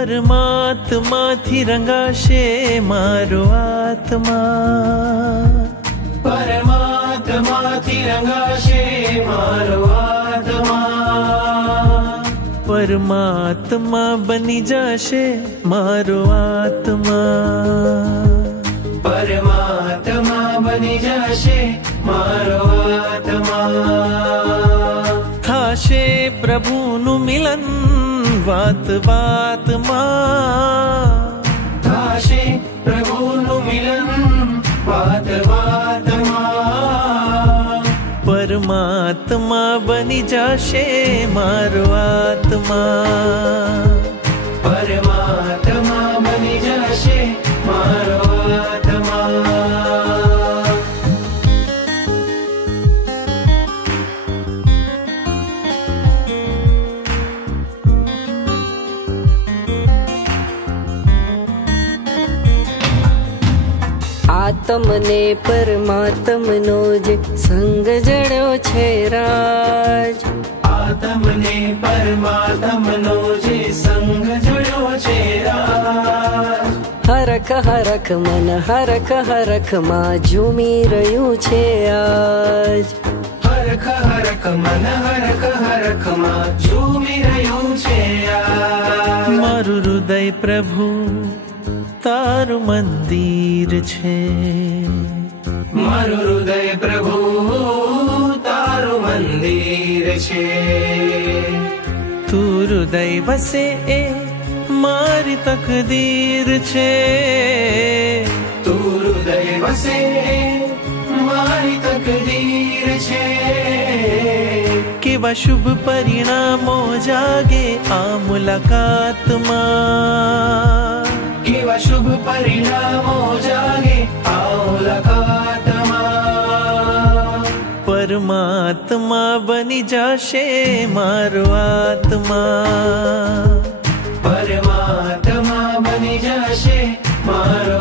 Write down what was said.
પરમાત્માથી રંગાશે મારો આત્મા, પરમાત્માથી રંગાશે મારો આત્મા, પરમાત્મા બની જશે મારો આત્મા, પરમાત્મા બની જશે મારો આત્મા. થાશે પ્રભુનું મિલન વાત વાતમાં, થાશે પ્રભુનું મિલન વાત વાતમાં, પરમાત્મા બની જશે મારો આત્મા, પરમાત્મા બની જશે મારો આત્મા. આત્મને પરમાત્મનો જે સંગ જડ્યો છે રાજ, આત્મને પરમાત્મનો જે સંગ જડ્યો છે રાજ, હરખ હરખ મન હરખ હરખ માં ઝૂમી રહ્યું છે આજ, હરખ હરખ મન હરખ હરખ માં ઝૂમી રહ્યું છે આજ. મારું હૃદય પ્રભુ તારું મંદિર છે, મારું હૃદય પ્રભુ તારું મંદિર છે, તું હૃદય વસે એ મારી તકદીર છે, તું હૃદય વસે એ મારી તકદીર છે. કેવા શુભ પરિણામો જાગે આ મુલાકાતમાં, કેવા શુભ પરિણામો જાગે આ મુલાકાતમાં, પરમાત્મા બની જશે મારો આત્મા, પરમાત્મા બની જશે મારો